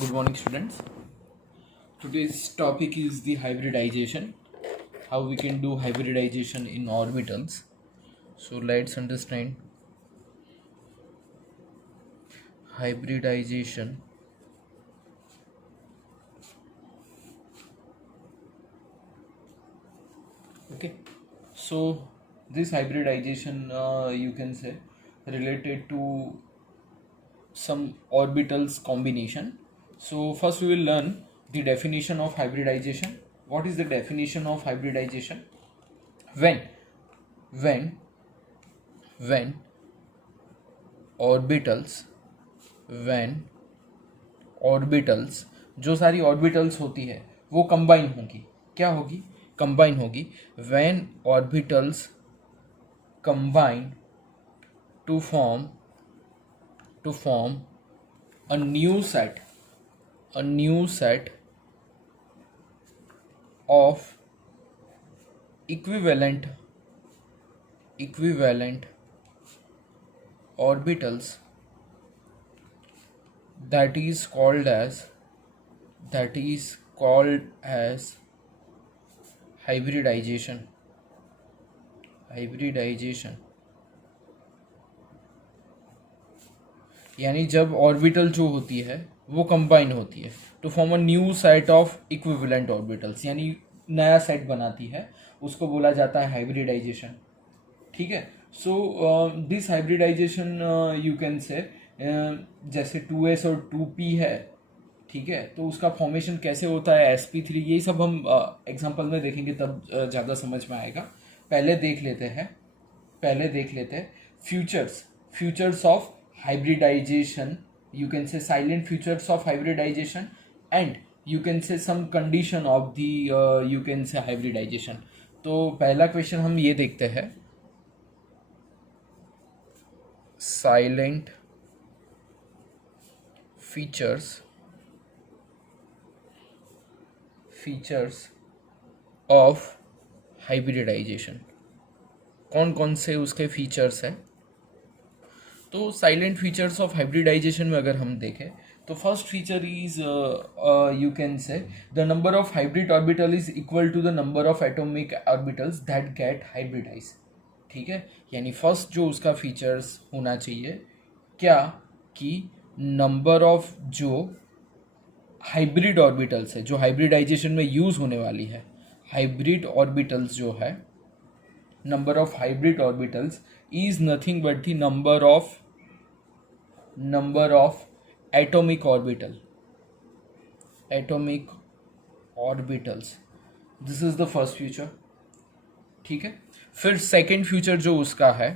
Good morning, students. Today's topic is the hybridization. How we can do hybridization in orbitals. So let's understand hybridization. Okay. So this hybridization, you can say, related to some orbitals combination. So first we will learn the definition of hybridization. What is the definition of hybridization? When when when orbitals when orbitals जो सारी orbitals होती है वो combine होगी. क्या होगी? Combine होगी. When orbitals combine to form a new set of equivalent orbitals that is called as hybridization. यानी जब ऑर्बिटल जो होती है वो कंबाइन होती है to form a new set of equivalent orbitals, यानी नया सेट बनाती है, उसको बोला जाता है हाइब्रिडाइजेशन. ठीक है. So this hybridisation you can say जैसे 2s और 2p है. ठीक है. तो उसका फॉर्मेशन कैसे होता है, sp3, यही सब हम एग्जांपल में देखेंगे तब ज़्यादा समझ में आएगा. पहले देख लेते हैं futures of hybridization. You can say silent features of hybridization and you can say some condition of the you can say hybridization. तो पहला क्वेश्चन हम ये देखते हैं, साइलेंट फीचर्स ऑफ हाइब्रिडाइजेशन. कौन कौन से उसके फीचर्स हैं? तो साइलेंट फीचर्स ऑफ हाइब्रिडाइजेशन में अगर हम देखें तो first feature is you can say the number of hybrid orbital is equal to the number of atomic orbitals that get hybridise. ठीक है. यानी फर्स्ट जो उसका फीचर्स होना चाहिए क्या कि नंबर ऑफ जो हाइब्रिड ऑर्बिटल्स है जो हाइब्रिडाइजेशन में यूज होने वाली है, हाइब्रिड ऑर्बिटल्स जो है, number of hybrid orbitals is nothing but the number of atomic orbitals. This is the first feature. ठीक है. फिर सेकेंड फ्यूचर जो उसका है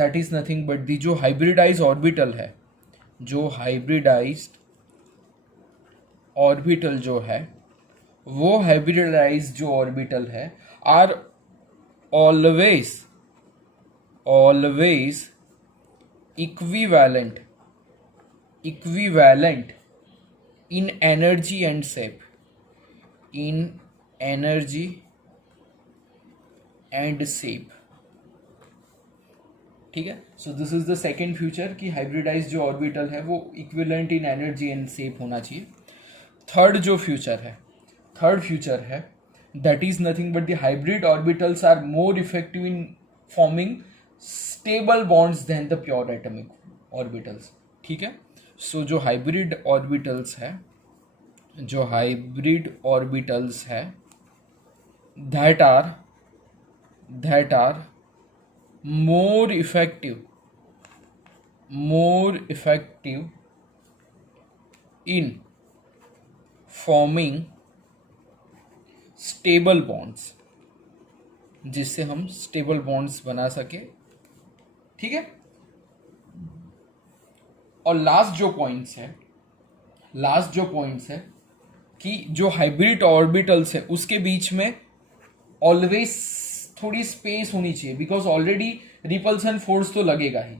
that is nothing but the जो hybridized orbital है, जो hybridized orbital जो है वो hybridized जो orbital है are always equivalent in energy and shape. ठीक है. So this is the second future कि हाइब्रिडाइज जो ऑर्बिटल है वो equivalent in energy and shape होना चाहिए. थर्ड फ्यूचर है that is nothing but the hybrid orbitals are more effective in forming stable bonds than the pure atomic orbitals. ठीक है. सो जो हाइब्रिड ऑर्बिटल्स है that are more effective in forming stable bonds, जिससे हम stable bonds बना सके. ठीक है. और लास्ट जो पॉइंट्स है कि जो हाइब्रिड ऑर्बिटल्स है उसके बीच में ऑलवेज थोड़ी स्पेस होनी चाहिए बिकॉज ऑलरेडी रिपल्सन फोर्स तो लगेगा ही.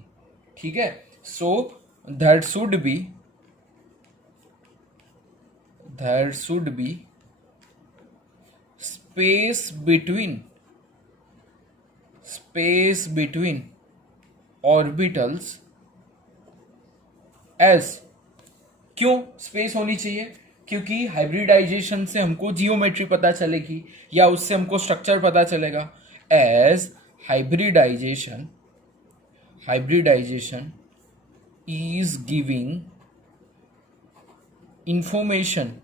ठीक है. So that should be space between orbitals as क्यों स्पेस होनी चाहिए? क्योंकि हाइब्रिडाइजेशन से हमको जियोमेट्री पता चलेगी या उससे हमको स्ट्रक्चर पता चलेगा. As hybridisation is giving information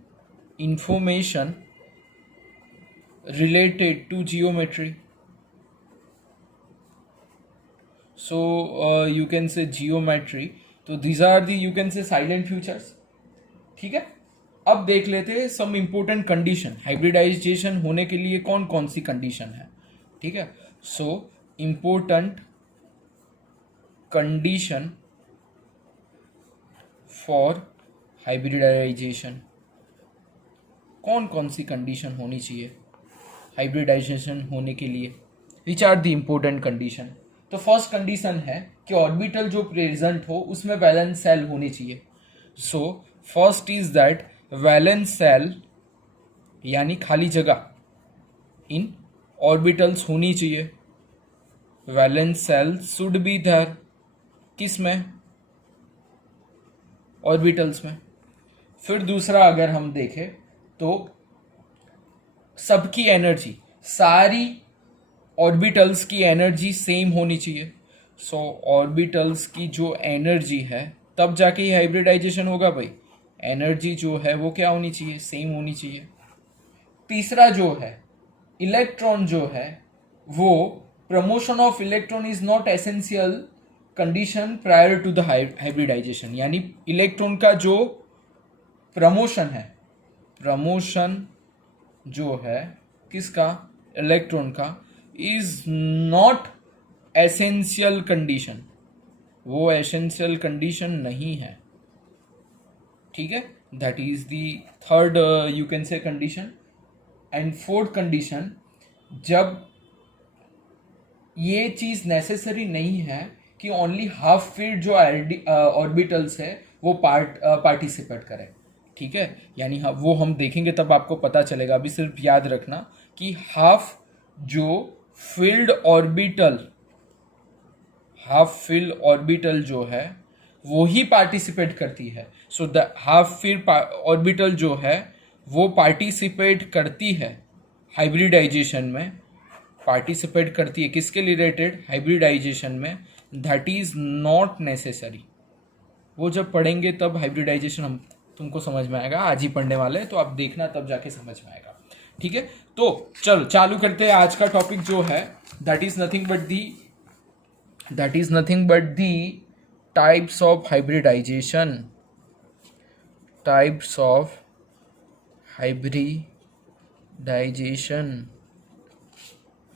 related to geometry. So you can say geometry. So these are the, you can say, silent features. ठीक है. अब देख लेते हैं सम इम्पोर्टेंट कंडीशन. हाइब्रिडाइजेशन होने के लिए कौन कौन सी कंडीशन है. ठीक है. So important condition for hybridisation. कौन कौन सी कंडीशन होनी चाहिए हाइब्रिडाइजेशन होने के लिए? Which are the important condition. तो फर्स्ट कंडीशन है कि ऑर्बिटल जो प्रेजेंट हो उसमें वैलेंस सेल होनी चाहिए. So first is that valence shell यानी खाली जगह इन ऑर्बिटल्स होनी चाहिए. Valence shell should be there. किस में? ऑर्बिटल्स में. फिर दूसरा अगर हम देखें तो सबकी एनर्जी, सारी ऑर्बिटल्स की एनर्जी सेम होनी चाहिए. सो ऑर्बिटल्स की जो एनर्जी है तब जाके ही हाइब्रिडाइजेशन होगा भाई. एनर्जी जो है वो क्या होनी चाहिए? सेम होनी चाहिए. तीसरा जो है इलेक्ट्रॉन जो है वो promotion of electron is not essential condition prior to the hybridisation. यानी इलेक्ट्रॉन का जो प्रमोशन है, प्रमोशन जो है किसका? इलेक्ट्रॉन का, इज नॉट एसेंशियल कंडीशन. वो एसेंशियल कंडीशन नहीं है. ठीक है. That is the third you can से कंडीशन. एंड फोर्थ कंडीशन, जब ये चीज नेसेसरी नहीं है कि ओनली हाफ फील्ड जो ऑर्बिटल्स है वो पार्टिसिपेट करे. ठीक है. यानी हाँ, वो हम देखेंगे तब आपको पता चलेगा. अभी सिर्फ याद रखना कि हाफ फील्ड ऑर्बिटल जो है वो ही पार्टिसिपेट करती है. So the half filled orbital जो है वो पार्टिसिपेट करती है हाइब्रिडाइजेशन में. पार्टिसिपेट करती है किसके रिलेटेड? हाइब्रिडाइजेशन में. That is not necessary. वो जब पढ़ेंगे तब हाइब्रिडाइजेशन हम तुमको समझ में आएगा. आज ही पढ़ने वाले हैं तो आप देखना तब जाके समझ में आएगा. ठीक है. तो चलो चालू करते हैं. आज का टॉपिक जो है that is nothing but the types of hybridisation. Types of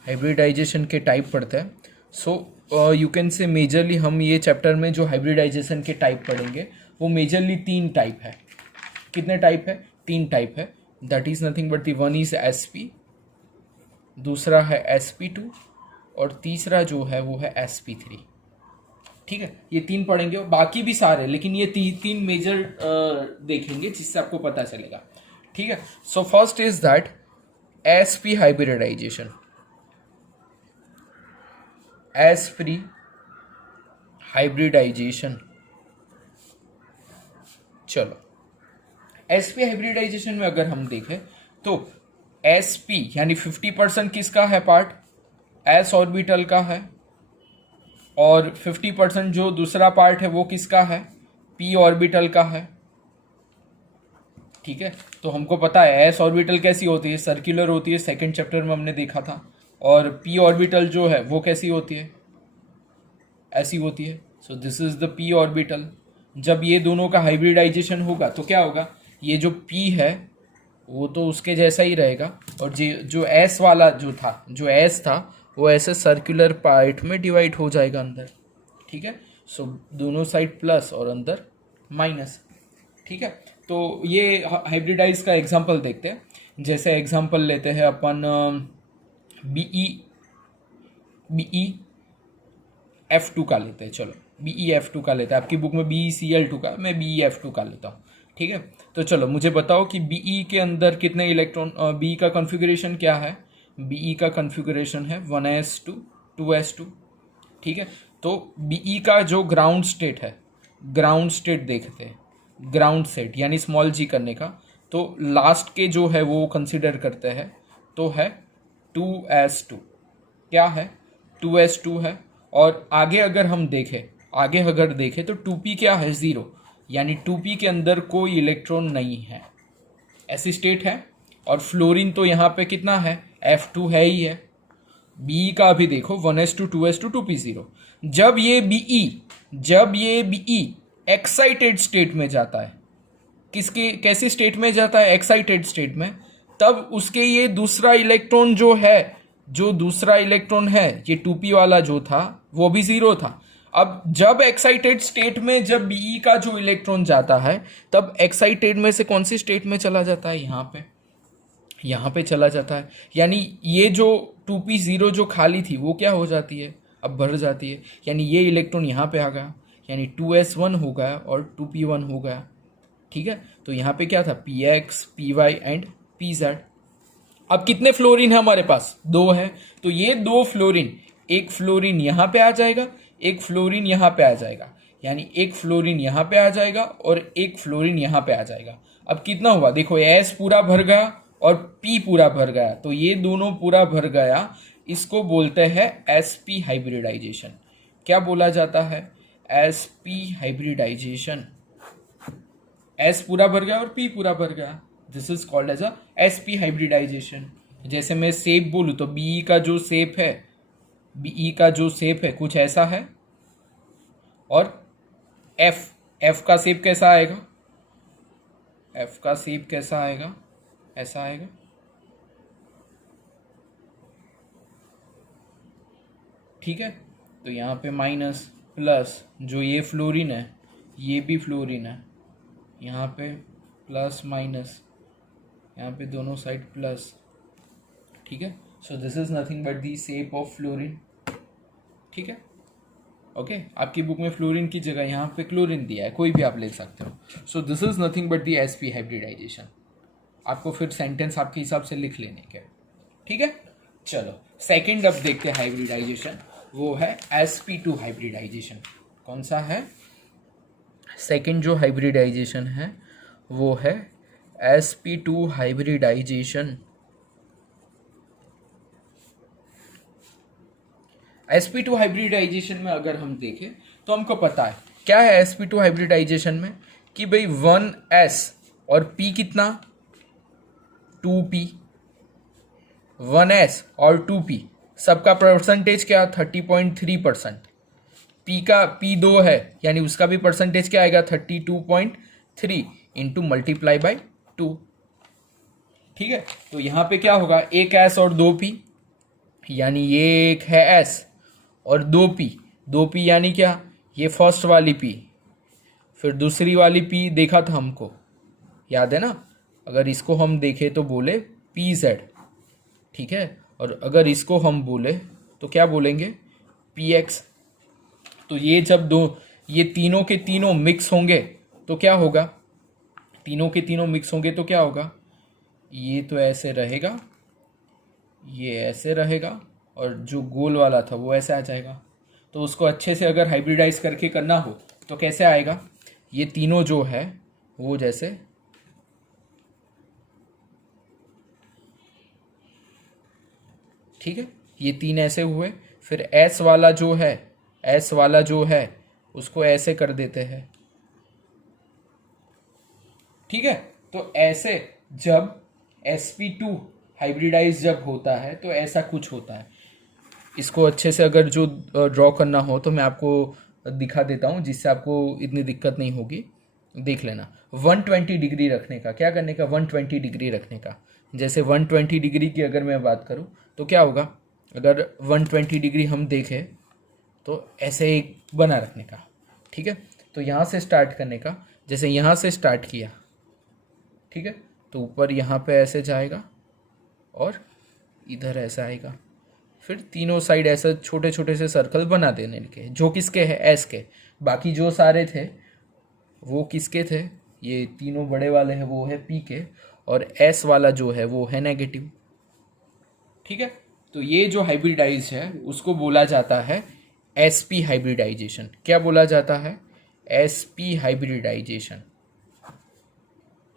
hybridisation के टाइप पढ़ते हैं. So you can say majorly हम ये चैप्टर में जो हाइब्रिडाइजेशन के टाइप पढ़ेंगे वो मेजरली 3 टाइप है. कितने टाइप है? 3 टाइप है. That is nothing but the one is SP, दूसरा है SP2 और तीसरा जो है वो है SP3. ठीक है. ये 3 पढ़ेंगे. बाकी भी सारे, लेकिन ये 3 मेजर देखेंगे जिससे आपको पता चलेगा. ठीक है. So first is that SP hybridisation. SP hybridisation. चलो SP हाइब्रिडाइजेशन में अगर हम देखें तो SP यानी 50% किसका है पार्ट? S ऑर्बिटल का है. और 50% जो दूसरा पार्ट है वो किसका है? P ऑर्बिटल का है. ठीक है. तो हमको पता है S ऑर्बिटल कैसी होती है? सर्कुलर होती है. सेकंड चैप्टर में हमने देखा था. और P ऑर्बिटल जो है वो कैसी होती है? ऐसी होती है. So this is the P orbital. जब ये दोनों का हाइब्रिडाइजेशन होगा तो क्या होगा? ये जो P है वो तो उसके जैसा ही रहेगा और जो S वाला जो S था वो ऐसे सर्कुलर पार्ट में डिवाइड हो जाएगा अंदर. ठीक है. सो दोनों साइड प्लस और अंदर माइनस. ठीक है. तो ये हाइब्रिडाइज का एग्जांपल देखते हैं. जैसे एग्जांपल लेते हैं अपन BeF2 का लेते हैं. चलो BeF2 का लेते हैं. आपकी बुक में BeCl2 का, मैं BeF2 का लेता हूँ. ठीक है. तो चलो मुझे बताओ कि Be के अंदर कितने इलेक्ट्रॉन, Be का कॉन्फ़िगरेशन क्या है? Be का कॉन्फ़िगरेशन है 1s2 2s2. ठीक है. तो Be का जो ग्राउंड स्टेट है, ग्राउंड स्टेट देखते हैं. ग्राउंड सेट यानी स्मॉल जी करने का, तो लास्ट के जो है वो कंसिडर करते हैं, तो है 2s2। क्या है? 2s2 है। और आगे अगर हम देखें, तो 2p क्या है? 0, यानी 2p के अंदर कोई इलेक्ट्रॉन नहीं है, ऐसी स्टेट है। और फ्लोरीन तो यहाँ पे कितना है? F2 है ही है। बी का भी देखो 1s2 2s2 2p0। जब ये बीई एक्साइटेड स्टेट में जाता है, कैसी स्टेट में जाता है? एक्साइटेड स्टेट में। तब उसके ये दूसरा इलेक्ट्रॉन है, ये 2p वाला जो था वो भी 0 था। अब जब एक्साइटेड स्टेट में जब बीई का जो इलेक्ट्रॉन जाता है, तब एक्साइटेड में से कौन सी स्टेट में चला जाता है? यहाँ पे चला जाता है। यानी ये जो 2p0 जो खाली थी वो क्या हो जाती है? अब भर जाती है। यानी ये इलेक्ट्रॉन यहाँ पे आ गया, यानी 2s1 हो गया और 2p1 हो गया। ठीक है, तो यहाँ पे क्या था? px, py and pz। अब कितने फ्लोरीन है हमारे पास? 2 है। तो ये 2 फ्लोरीन, एक फ्लोरीन यहाँ पे आ जाएगा, एक फ्लोरीन यहाँ पे आ जाएगा, यानी एक फ्लोरीन यहाँ पे आ जाएगा और एक फ्लोरीन यहाँ पे आ जाएगा। अब कितना हुआ? देखो, S पूरा भर गया और P पूरा भर गया, तो ये दोनों पूरा भर गया। इसको बोलते हैं sp हाइब्रिडाइजेशन। क्या बोला जाता है? sp hybridisation. S पूरा भर गया और P पूरा भर गया, this is called as a sp hybridisation. जैसे मैं शेप बोलूँ तो बीई का जो शेप है कुछ ऐसा है, और F का शेप कैसा आएगा? F का शेप कैसा आएगा? ऐसा आएगा। ठीक है, तो यहाँ पे माइनस प्लस, जो ये फ्लोरीन है ये भी फ्लोरीन है, यहाँ पे प्लस माइनस, यहाँ पे दोनों साइड प्लस। ठीक है, so this is nothing but the shape of fluorine. ठीक है, ओके। आपकी बुक में फ्लोरीन की जगह यहाँ पे क्लोरीन दिया है, कोई भी आप ले सकते हो। So this is nothing but the sp hybridisation. आपको फिर सेंटेंस आपके हिसाब से लिख लेने के। ठीक है, चलो सेकंड अब देखते हैं हाइब्रिडाइजेशन, वो है sp2 हाइब्रिडाइजेशन। कौन सा है? सेकंड जो हाइब्रिडाइजेशन है वो है sp2 हाइब्रिडाइजेशन। sp2 हाइब्रिडाइजेशन में अगर हम देखें तो हमको पता है क्या है sp2 हाइब्रिडाइजेशन में, कि भाई 1s और p कितना? 2p। 1s और 2p सबका परसेंटेज क्या? 30.3%। p 2 है, यानी उसका भी परसेंटेज क्या आएगा? 32.3 इंटू मल्टीप्लाई बाई 2। ठीक है, तो यहाँ पे क्या होगा? एक s और 2p, यानी ये एक है s और 2p यानी क्या? ये फर्स्ट वाली p, फिर दूसरी वाली p देखा था हमको, याद है ना? अगर इसको हम देखें तो बोले pz। ठीक है, और अगर इसको हम बोले तो क्या बोलेंगे? px। तो ये जब ये तीनों के तीनों मिक्स होंगे तो क्या होगा? ये तो ऐसे रहेगा, ये ऐसे रहेगा, और जो गोल वाला था वो ऐसे आ जाएगा। तो उसको अच्छे से अगर हाइब्रिडाइज करके करना हो तो कैसे आएगा? ये तीनों जो है वो जैसे, ठीक है, ये 3 ऐसे हुए, फिर S वाला जो है उसको ऐसे कर देते हैं। ठीक है, तो ऐसे जब sp2 हाइब्रिडाइज जब होता है तो ऐसा कुछ होता है। इसको अच्छे से अगर जो ड्रॉ करना हो तो मैं आपको दिखा देता हूँ, जिससे आपको इतनी दिक्कत नहीं होगी। देख लेना, 120 डिग्री रखने का, क्या करने का? 120 डिग्री रखने का। जैसे 120 डिग्री की अगर मैं बात करूँ तो क्या होगा? अगर 120 डिग्री हम देखें तो ऐसे एक बना रखने का। ठीक है, तो यहाँ से स्टार्ट करने का, जैसे यहाँ से स्टार्ट किया, ठीक है, तो ऊपर यहाँ पे ऐसे जाएगा और इधर ऐसा आएगा, फिर तीनों साइड ऐसे छोटे छोटे से सर्कल बना देने के, जो किसके है? एस के। बाकी जो सारे थे वो किसके थे? ये तीनों बड़े वाले हैं वो है पी के, और एस वाला जो है वो है नेगेटिव। ठीक है, तो ये जो हाइब्रिडाइज है उसको बोला जाता है sp हाइब्रिडाइजेशन। क्या बोला जाता है? sp hybridisation.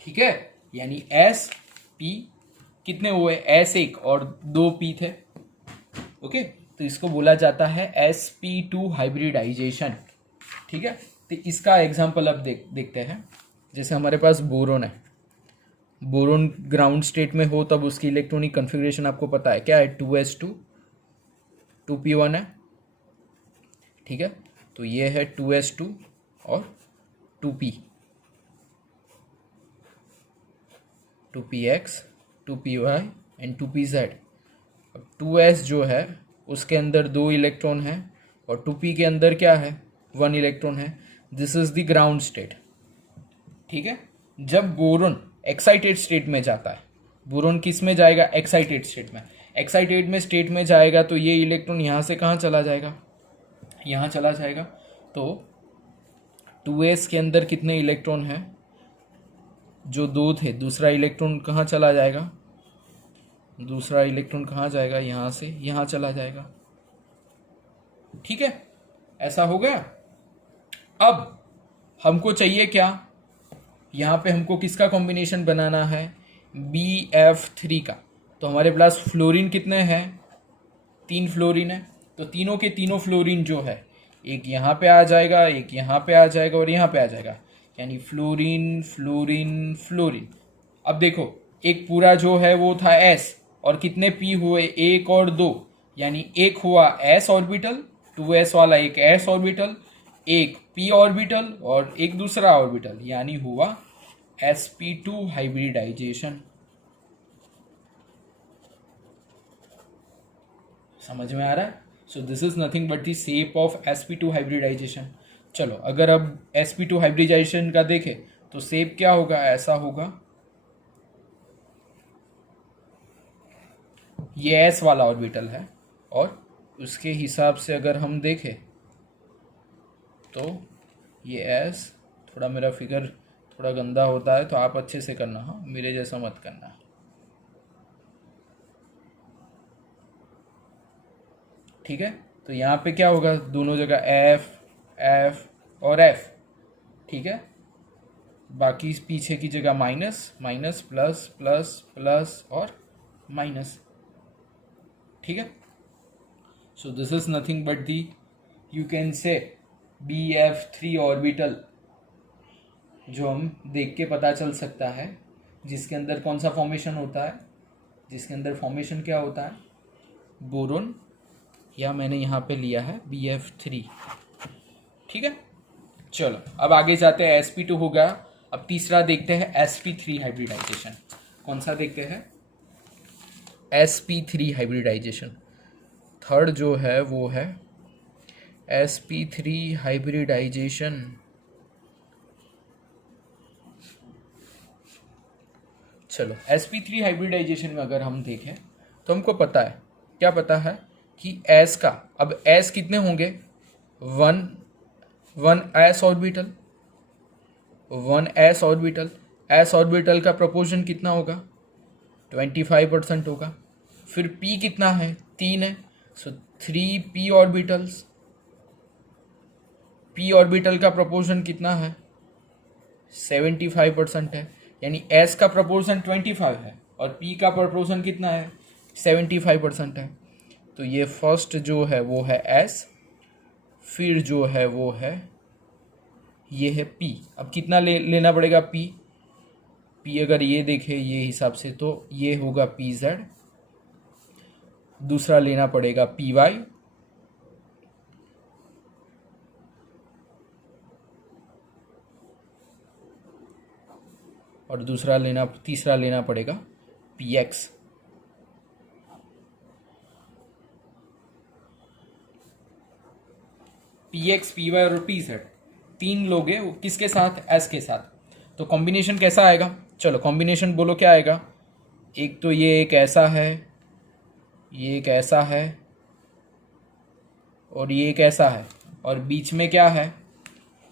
ठीक है, यानी एस पी कितने हुए, एस एक और 2 पी थे। ओके, तो इसको बोला जाता है sp2 हाइब्रिडाइजेशन। ठीक है, तो इसका एग्जांपल अब देखते हैं। जैसे हमारे पास बोरोन है, बोरोन ग्राउंड स्टेट में हो तब उसकी इलेक्ट्रॉनिक कॉन्फ़िगरेशन आपको पता है क्या है, 2s2 2p1 है। ठीक है, तो ये है 2s2 और 2p 2px 2py and 2pz। अब 2s जो है उसके अंदर 2 इलेक्ट्रॉन है और 2p के अंदर क्या है, 1 इलेक्ट्रॉन है। This is the ground state. ठीक है, जब बोरोन एक्साइटेड स्टेट में जाता है, बोरोन किस में जाएगा, एक्साइटेड स्टेट में, एक्साइटेड में स्टेट में जाएगा तो ये इलेक्ट्रॉन यहाँ से कहाँ चला जाएगा, यहाँ चला जाएगा। तो 2s के अंदर कितने इलेक्ट्रॉन है, जो 2 थे, दूसरा इलेक्ट्रॉन कहाँ चला जाएगा, दूसरा इलेक्ट्रॉन कहाँ जाएगा, यहाँ से यहाँ चला जाएगा। ठीक है, ऐसा हो गया। अब हमको चाहिए क्या, यहाँ पे हमको किसका कॉम्बिनेशन बनाना है, BF3 का। तो हमारे पास फ्लोरीन कितने हैं, 3 फ्लोरीन है। तो तीनों के तीनों फ्लोरीन जो है, एक यहाँ पे आ जाएगा, एक यहाँ पे आ जाएगा और यहाँ पे आ जाएगा, यानी फ्लोरीन फ्लोरीन फ्लोरीन। अब देखो, एक पूरा जो है वो था S और कितने P हुए, 1 और 2, यानी एक हुआ S ऑर्बिटल, 2s वाला एक S ऑर्बिटल, एक P ऑर्बिटल और एक दूसरा ऑर्बिटल, यानी हुआ sp2 हाइब्रिडाइजेशन। समझ में आ रहा है। So this is nothing but the shape of sp2 hybridisation. चलो, अगर अब sp2 हाइब्रिडाइजेशन का देखें तो शेप क्या होगा, ऐसा होगा। ये s वाला ऑर्बिटल है और उसके हिसाब से अगर हम देखें तो ये s, थोड़ा मेरा फिगर थोड़ा गंदा होता है तो आप अच्छे से करना, हाँ, मेरे जैसा मत करना। ठीक है, तो यहाँ पे क्या होगा, दोनों जगह F F और F। ठीक है, बाकी पीछे की जगह minus minus plus plus plus और माइनस। ठीक है, so this is nothing but the, you can से BF3 ऑर्बिटल, जो हम देख के पता चल सकता है, जिसके अंदर कौन सा फॉर्मेशन होता है, जिसके अंदर फॉर्मेशन क्या होता है, बोरोन, या मैंने यहाँ पे लिया है BF3। ठीक है, चलो अब आगे जाते हैं। sp2 हो गया, अब तीसरा देखते हैं sp3 हाइब्रिडाइजेशन। कौन सा देखते हैं, sp3 हाइब्रिडाइजेशन। थर्ड जो है वो है sp3 हाइब्रिडाइजेशन। चलो, sp3 हाइब्रिडाइजेशन में अगर हम देखें तो हमको पता है, क्या पता है कि s का, अब s कितने होंगे, 1 s orbital, 1 s orbital, s orbital का प्रोपोर्शन कितना होगा, 25% होगा। फिर p कितना है, 3 है, सो 3p ऑर्बिटल्स, p ऑर्बिटल का प्रोपोर्शन कितना है, 75% है, यानी s का प्रोपोर्शन 25 है और p का प्रोपोर्शन कितना है, 75% है। तो ये फर्स्ट जो है वो है s, फिर जो है वो है, ये है p। अब कितना लेना पड़ेगा p, अगर ये देखे ये हिसाब से तो ये होगा pz, दूसरा लेना पड़ेगा py, और तीसरा लेना पड़ेगा px। px, py और pz, 3 लोग हैं, किसके साथ, s के साथ। तो कॉम्बिनेशन कैसा आएगा, चलो कॉम्बिनेशन बोलो क्या आएगा। एक तो ये एक ऐसा है, ये एक ऐसा है और ये एक ऐसा है, और बीच में क्या है,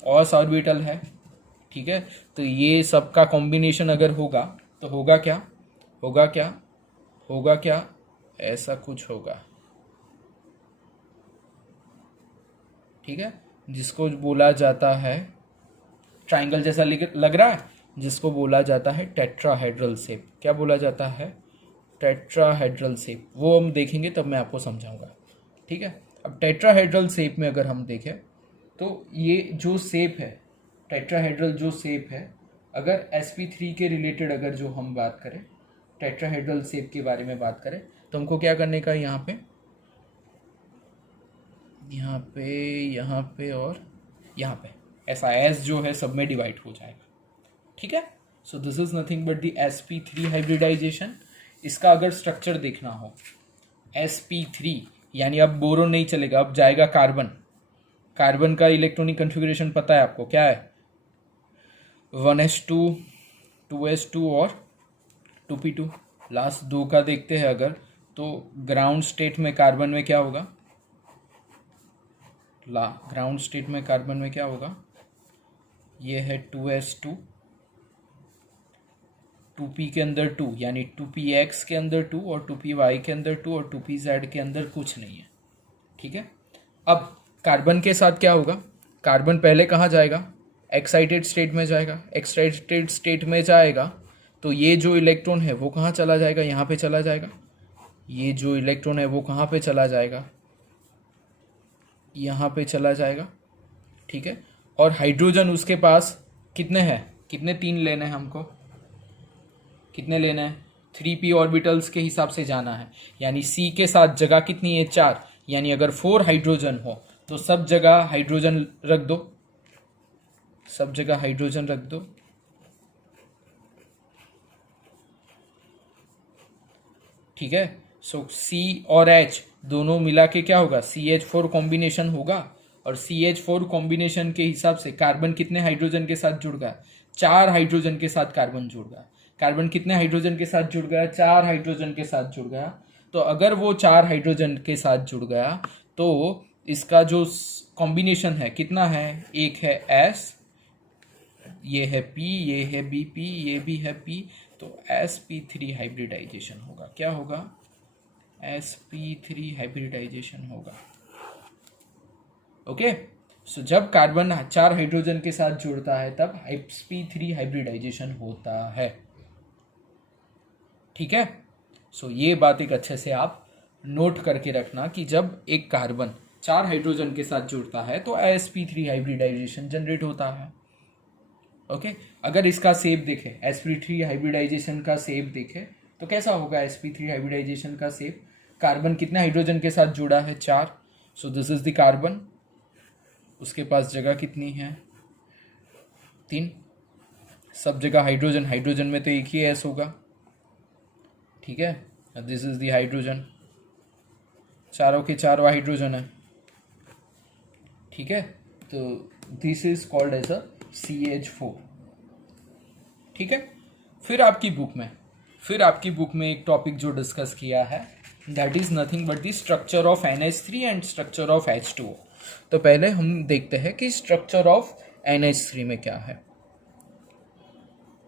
ऑस ऑर्बिटल है। ठीक है, तो ये सब का कॉम्बिनेशन अगर होगा तो होगा क्या, होगा क्या, ऐसा कुछ होगा। ठीक है, जिसको बोला जाता है ट्राइंगल जैसा लग रहा है, जिसको बोला जाता है टेट्राहेड्रल शेप। क्या बोला जाता है? Tetrahedral shape. वो हम देखेंगे तब मैं आपको समझाऊंगा, ठीक है। अब टेट्राहेड्रल शेप में अगर हम देखें तो ये जो शेप है, टेट्राहेड्रल जो शेप है, अगर sp3 के रिलेटेड अगर जो हम बात करें, टेट्राहेड्रल शेप के बारे में बात करें, तो हमको क्या करने का है? यहाँ पे और यहाँ पे ऐसा s जो है सब में डिवाइड हो जाएगा, ठीक है। So this is nothing but the sp3 hybridisation. इसका अगर स्ट्रक्चर देखना हो, sp3 यानी अब बोरोन नहीं चलेगा, अब जाएगा कार्बन। कार्बन का इलेक्ट्रॉनिक कन्फिग्रेशन पता है आपको, क्या है? 1s2 2s2 और 2p2। लास्ट दो का देखते हैं अगर, तो ग्राउंड स्टेट में कार्बन में क्या होगा? ग्राउंड स्टेट में कार्बन में क्या होगा? ये है 2s2, 2p के अंदर 2 यानी 2px के अंदर 2 और 2py के अंदर 2 और 2pz के अंदर कुछ नहीं है, ठीक है। अब कार्बन के साथ क्या होगा? कार्बन पहले कहाँ जाएगा? एक्साइटेड स्टेट में जाएगा। एक्साइटेड स्टेट में जाएगा तो ये जो इलेक्ट्रॉन है वो कहाँ चला जाएगा? यहाँ पे चला जाएगा। ये जो इलेक्ट्रॉन है वो कहाँ पे चला जाएगा? यहाँ पे चला जाएगा, ठीक है। और हाइड्रोजन उसके पास कितने हैं? कितने? 3 लेने हैं हमको। कितने लेने हैं? 3p ऑर्बिटल्स के हिसाब से जाना है, यानी c के साथ जगह कितनी है? 4। यानी अगर 4 हाइड्रोजन हो तो सब जगह हाइड्रोजन रख दो, सब जगह हाइड्रोजन रख दो, ठीक है। सो C और H दोनों मिला के क्या होगा? CH4 कॉम्बिनेशन होगा। और CH4 कॉम्बिनेशन के हिसाब से कार्बन कितने हाइड्रोजन के साथ जुड़ गया? 4 हाइड्रोजन के साथ कार्बन जुड़ गया। कार्बन कितने हाइड्रोजन के साथ जुड़ गया? 4 हाइड्रोजन के साथ जुड़ गया। तो अगर वो 4 हाइड्रोजन के साथ जुड़ गया तो इसका जो कॉम्बिनेशन है कितना है? एक है S, ये है P, ये है BP, ये भी है P, तो sp3 हाइब्रिडाइजेशन होगा। क्या होगा? sp3 हाइब्रिडाइजेशन होगा, ओके। सो जब कार्बन 4 हाइड्रोजन के साथ जुड़ता है तब sp3 हाइब्रिडाइजेशन होता है, ठीक है। सो ये बात एक अच्छे से आप नोट करके रखना कि जब एक कार्बन 4 हाइड्रोजन के साथ जुड़ता है तो sp3 हाइब्रिडाइजेशन जनरेट होता है, ओके। अगर इसका शेप देखे, sp3 हाइब्रिडाइजेशन का शेप देखे तो कैसा होगा? sp3 हाइब्रिडाइजेशन का शेप, कार्बन कितने हाइड्रोजन के साथ जुड़ा है? 4। सो दिस इज द कार्बन, उसके पास जगह कितनी है? 3। सब जगह हाइड्रोजन, हाइड्रोजन में तो एक ही s होगा, ठीक है। दिस इज द हाइड्रोजन, चारों के चारों हाइड्रोजन है, ठीक है। तो this is called as a CH4, ठीक है। फिर आपकी बुक में एक टॉपिक जो डिस्कस किया है, that is nothing but the structure of NH3 and structure of H2O। तो पहले हम देखते हैं कि स्ट्रक्चर ऑफ NH3 में क्या है।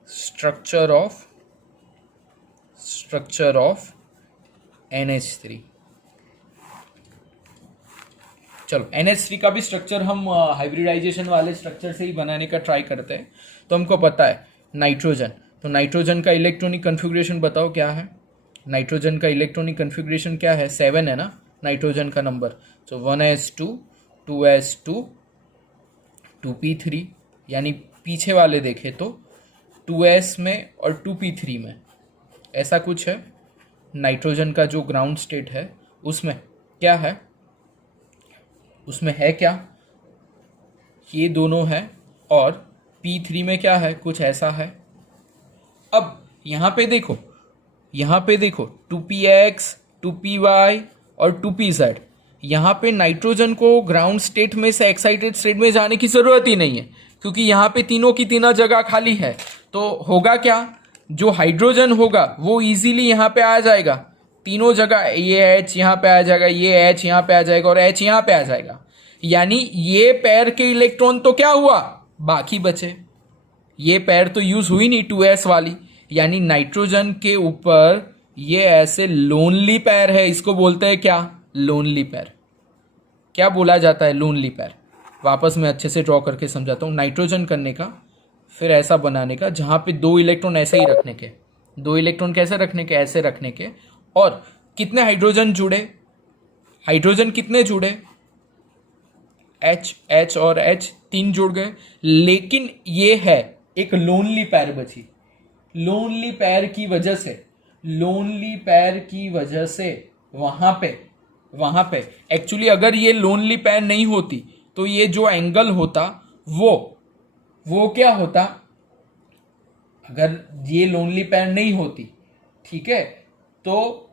Structure of NH3। चलो NH3 का भी स्ट्रक्चर हम हाइब्रिडाइजेशन वाले स्ट्रक्चर से ही बनाने का ट्राई करते हैं। तो हमको पता है नाइट्रोजन, तो नाइट्रोजन का इलेक्ट्रॉनिक कन्फिग्रेशन बताओ क्या है? नाइट्रोजन का इलेक्ट्रॉनिक कन्फिग्रेशन क्या है? 7 है ना नाइट्रोजन का नंबर। सो 1s2 2s2 2p3, यानी पीछे वाले देखे तो 2s में और 2p3 में ऐसा कुछ है। नाइट्रोजन का जो ग्राउंड स्टेट है उसमें क्या है? उसमें है क्या? ये दोनों है। और P3 में क्या है? कुछ ऐसा है। अब यहाँ पे देखो 2px 2py और 2pz, यहाँ पे नाइट्रोजन को ग्राउंड स्टेट में से एक्साइटेड स्टेट में जाने की जरूरत ही नहीं है, क्योंकि यहाँ पे तीनों की तीनों जगह खाली है। तो होगा क्या? जो हाइड्रोजन होगा वो इजीली यहाँ पे आ जाएगा, तीनों जगह। ये H यहाँ पे आ जाएगा, ये H यहाँ पे आ जाएगा और H यहाँ पे आ जाएगा। यानी ये पैर के इलेक्ट्रॉन तो क्या हुआ? बाकी बचे। ये पैर तो यूज हुई नहीं 2s वाली, यानी नाइट्रोजन के ऊपर ये ऐसे लोनली पैर है। इसको बोलते हैं क्या? लोनली पैर। क्या बोला जाता है? लोनली पैर। वापस मैं अच्छे से ड्रॉ करके समझाता हूँ। नाइट्रोजन करने का फिर ऐसा बनाने का जहाँ पे 2 इलेक्ट्रॉन ऐसे ही रखने के, 2 इलेक्ट्रॉन कैसे रखने के, ऐसे रखने के, और कितने हाइड्रोजन जुड़े, हाइड्रोजन कितने जुड़े, H और H 3 जुड़ गए, लेकिन ये है एक लोनली पैर बची। लोनली पैर की वजह से, लोनली पैर की वजह से वहां पे एक्चुअली अगर ये लोनली पैर नहीं होती तो ये जो एंगल होता वो क्या होता, अगर ये लोनली पैर नहीं होती, ठीक है, तो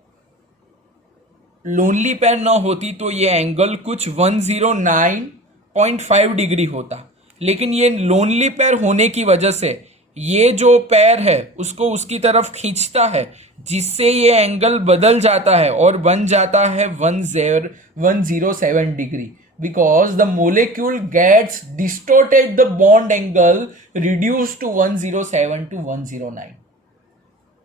लोनली पैर ना होती तो ये एंगल कुछ 109.5 डिग्री होता, लेकिन ये लोनली पैर होने की वजह से ये जो पैर है उसको उसकी तरफ खींचता है, जिससे ये एंगल बदल जाता है और बन जाता है 107 degree, because the molecule gets distorted, the bond angle reduced to 107 to 109,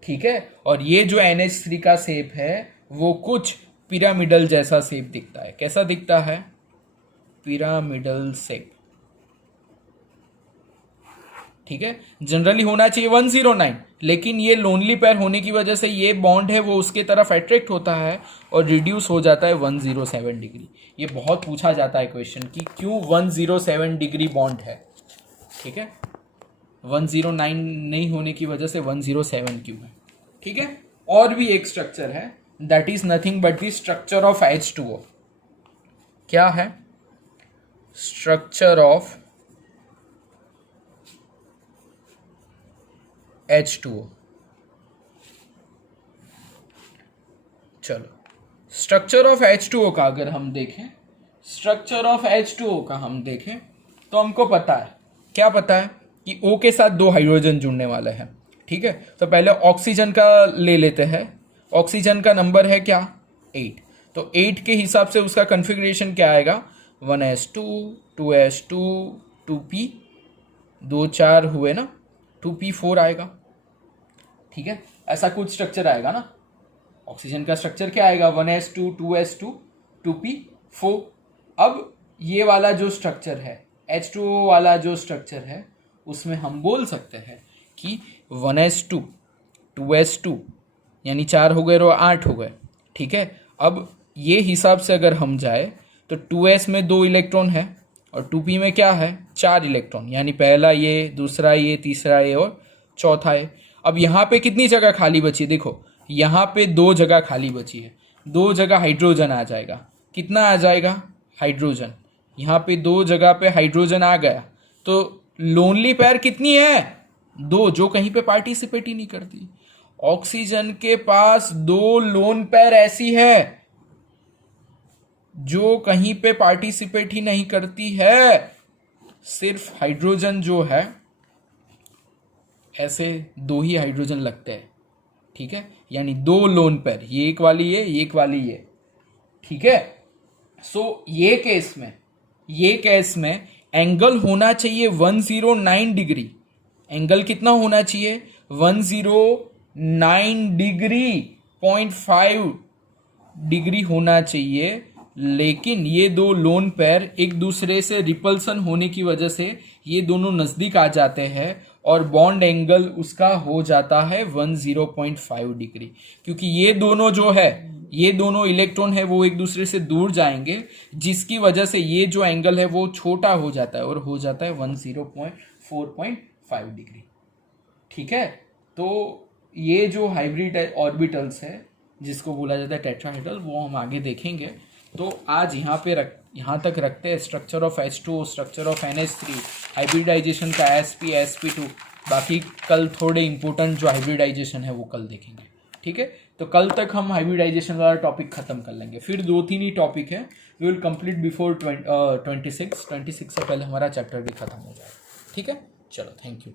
ठीक है। और ये जो NH3 का शेप है वो कुछ पिरामिडल जैसा शेप दिखता है। कैसा दिखता है? पिरामिडल शेप, ठीक है। जनरली होना चाहिए 109, लेकिन ये लोनली पैर होने की वजह से ये बॉन्ड है वो उसके तरफ अट्रैक्ट होता है और रिड्यूस हो जाता है 107 डिग्री। ये बहुत पूछा जाता है क्वेश्चन कि क्यों 107 डिग्री बॉन्ड है, ठीक है, 109 नहीं होने की वजह से 107 क्यों है, ठीक है। और भी एक स्ट्रक्चर है, that is nothing but the structure of H2O। क्या है? Structure of H2O। चलो, स्ट्रक्चर ऑफ H2O का अगर हम देखें, स्ट्रक्चर ऑफ H2O का हम देखें तो हमको पता है, क्या पता है कि O के साथ 2 हाइड्रोजन जुड़ने वाले हैं, ठीक है। तो पहले ऑक्सीजन का ले लेते हैं। ऑक्सीजन का नंबर है क्या? 8। तो 8 के हिसाब से उसका कॉन्फ़िगरेशन क्या आएगा? 1s2 2s2 2p, 2 4 हुए ना, 2p4 आएगा, ठीक है। ऐसा कुछ स्ट्रक्चर आएगा ना। ऑक्सीजन का स्ट्रक्चर क्या आएगा? 1s2 2s2 2p4। अब ये वाला जो स्ट्रक्चर है, H2O वाला जो स्ट्रक्चर है, उसमें हम बोल सकते हैं कि 1s2 2s2 यानी 4 हो गए और 8 हो गए, ठीक है। अब ये हिसाब से अगर हम जाए तो 2s में 2 इलेक्ट्रॉन है और 2p में क्या है? 4 इलेक्ट्रॉन, यानी पहला ये, दूसरा ये, तीसरा ये और चौथा ये। अब यहाँ पे कितनी जगह खाली बची? देखो, यहाँ पे 2 जगह खाली बची है, 2 जगह हाइड्रोजन आ जाएगा। कितना आ जाएगा? हाइड्रोजन, यहाँ पे 2 जगह पे हाइड्रोजन आ गया, तो लोनली पैर कितनी है? 2, जो कहीं पे पार्टिसिपेट ही नहीं करती। ऑक्सीजन के पास 2 लोन पैर ऐसी है जो कहीं पे पार्टिसिपेट ही नहीं करती है। सिर्फ हाइड्रोजन जो है, ऐसे 2 ही हाइड्रोजन लगते हैं, ठीक है, यानी 2 लोन पैर, ये एक वाली ये एक वाली ये, ठीक है। सो ये केस में एंगल होना चाहिए 109 डिग्री। एंगल कितना होना चाहिए? 109 डिग्री 0.5 डिग्री होना चाहिए, लेकिन ये 2 लोन पैर एक दूसरे से रिपल्सन होने की वजह से ये दोनों नजदीक आ जाते हैं और बॉन्ड एंगल उसका हो जाता है 10.5 डिग्री, क्योंकि ये दोनों जो है, ये दोनों इलेक्ट्रॉन है वो एक दूसरे से दूर जाएंगे, जिसकी वजह से ये जो एंगल है वो छोटा हो जाता है और हो जाता है 10.4.5 डिग्री, ठीक है। तो ये जो हाइब्रिड ऑर्बिटल्स है जिसको बोला जाता है टेट्राहेड्रल, वो हम आगे देखेंगे। तो आज यहाँ तक रखते हैं structure of H2O, structure of NH3, hybridisation का sp sp2। बाकी कल थोड़े इंपॉर्टेंट जो हाइब्रिडाइजेशन है वो कल देखेंगे, ठीक है। तो कल तक हम हाइब्रिडाइजेशन वाला टॉपिक खत्म कर लेंगे, फिर 2-3 ही टॉपिक है, वी विल कंप्लीट बिफोर 26 से पहले हमारा चैप्टर भी खत्म हो जाएगा, ठीक है। चलो, थैंक यू।